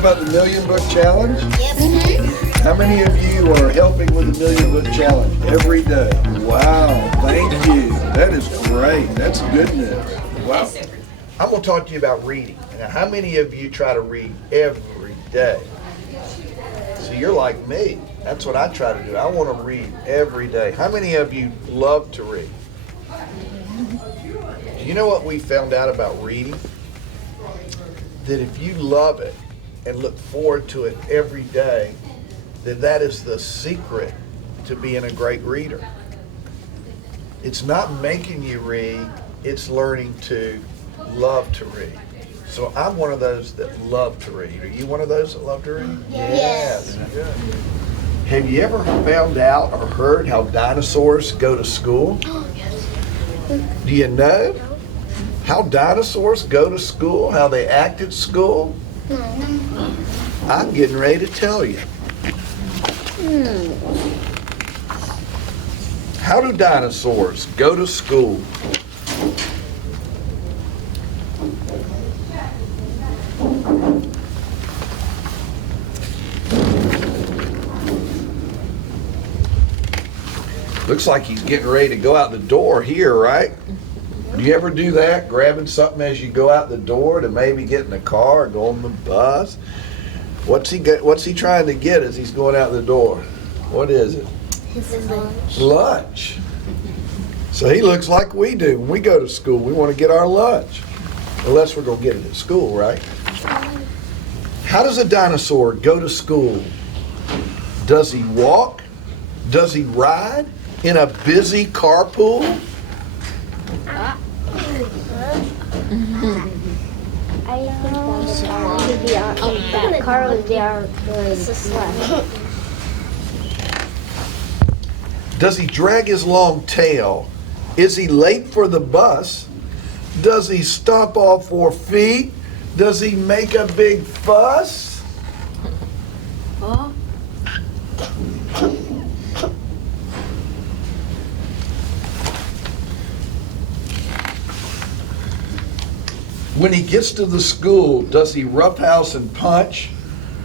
About the Million Book Challenge? Yep. How many of you are helping with the Million Book Challenge every day? Wow, thank you. That is great. That's good news. Wow. I'm going to talk to you about reading. Now, how many of you try to read every day? So you're like me. That's what I try to do. I want to read every day. How many of you love to read? Do you know what we found out about reading? That if you love it, and look forward to it every day, then that is the secret to being a great reader. It's not making you read, it's learning to love to read. So I'm one of those that love to read. Are you one of those that love to read? Yes. Good. Have you ever found out or heard how dinosaurs go to school? Do you know how dinosaurs go to school, how they act at school? I'm getting ready to tell you. How do dinosaurs go to school? Looks like he's getting ready to go out the door here, right? Do you ever do that, grabbing something as you go out the door to maybe get in the car or go on the bus? What's he trying to get as he's going out the door? What is it? His lunch. Lunch. So he looks like we do. When we go to school, we want to get our lunch. Unless we're going to get it at school, right? How does a dinosaur go to school? Does he walk? Does he ride in a busy carpool? I think that car was there. Does he drag his long tail? Is he late for the bus? Does he stomp all 4 feet? Does he make a big fuss? Huh? When he gets to the school, does he roughhouse and punch?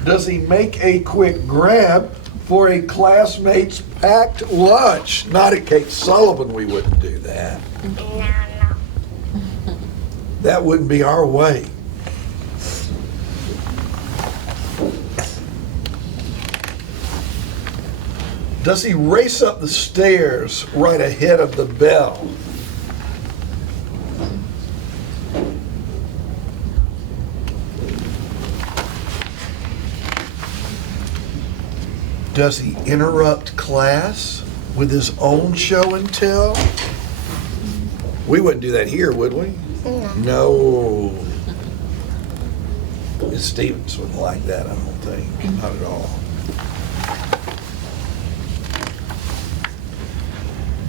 Does he make a quick grab for a classmate's packed lunch? Not at Kate Sullivan, we wouldn't do that. No. That wouldn't be our way. Does he race up the stairs right ahead of the bell? Does he interrupt class with his own show and tell? We wouldn't do that here, would we? No. Miss Stevens wouldn't like that, I don't think. Not at all.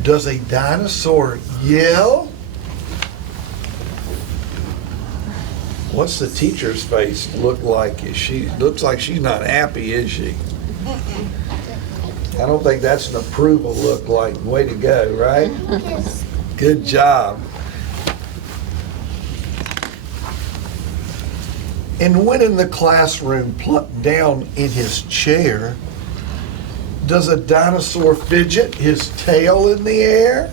Does a dinosaur yell? What's the teacher's face look like? Looks like she's not happy, is she? I don't think that's an approval look like. Way to go, right? Yes. Good job. And when in the classroom, plucked down in his chair, does a dinosaur fidget his tail in the air?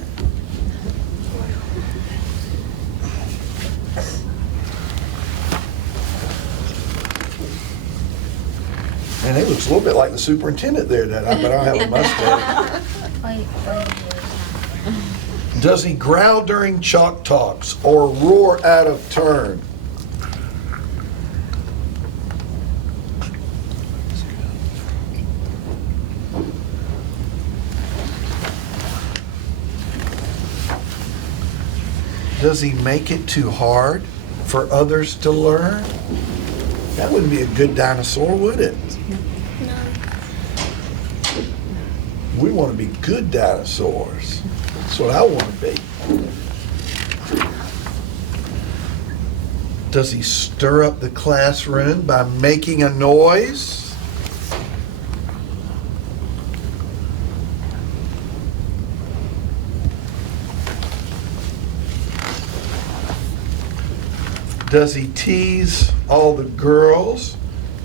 And it looks a little bit like the superintendent there, but I don't have a mustache. Does he growl during chalk talks or roar out of turn? Does he make it too hard for others to learn? That wouldn't be a good dinosaur, would it? No. We want to be good dinosaurs. That's what I want to be. Does he stir up the classroom by making a noise? Does he tease all the girls?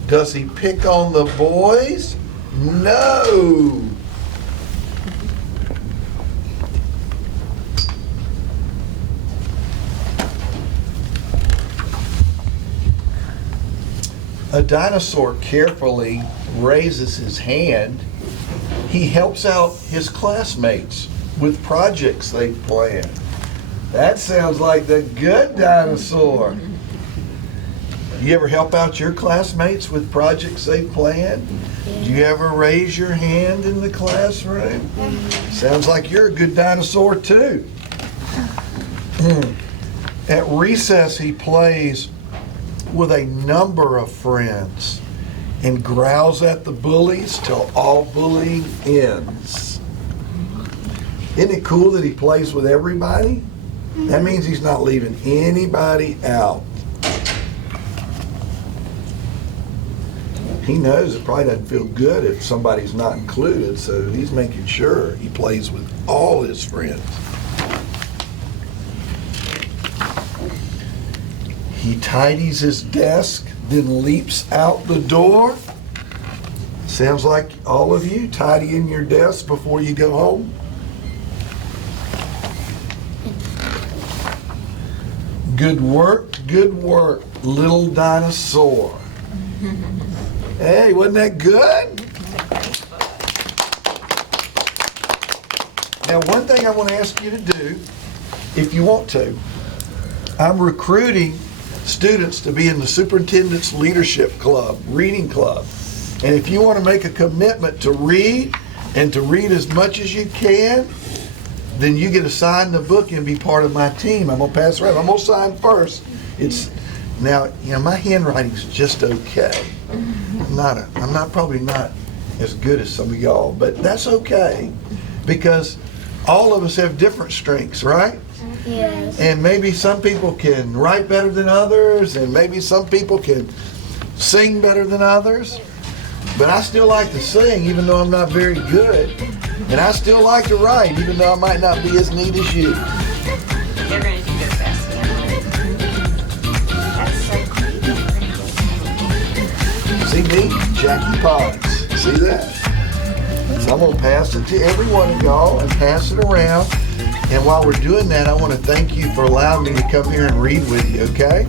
Does he pick on the boys? No. A dinosaur carefully raises his hand. He helps out his classmates with projects they've planned. That sounds like the good dinosaur. You ever help out your classmates with projects they've planned? Do you ever raise your hand in the classroom? Sounds like you're a good dinosaur too. At recess, he plays with a number of friends and growls at the bullies till all bullying ends. Isn't it cool that he plays with everybody? That means he's not leaving anybody out. He knows it probably doesn't feel good if somebody's not included, so he's making sure he plays with all his friends. He tidies his desk, then leaps out the door. Sounds like all of you tidying your desk before you go home. Good work, little dinosaur. Hey, wasn't that good? Now, one thing I want to ask you to do, if you want to, I'm recruiting students to be in the Superintendent's Leadership Club, Reading Club. And if you want to make a commitment to read and to read as much as you can, then you get to sign the book and be part of my team. I'm going to pass it around. I'm going to sign first. Now, my handwriting's just okay. I'm probably not as good as some of y'all, but that's okay because all of us have different strengths, right? Yes. And maybe some people can write better than others, and maybe some people can sing better than others. But I still like to sing, even though I'm not very good. And I still like to write, even though I might not be as neat as you. You're going to do good, Bessie. That's so creepy. See me? Jackie Pons. See that? So I'm going to pass it to every one of y'all and pass it around. And while we're doing that, I want to thank you for allowing me to come here and read with you, okay?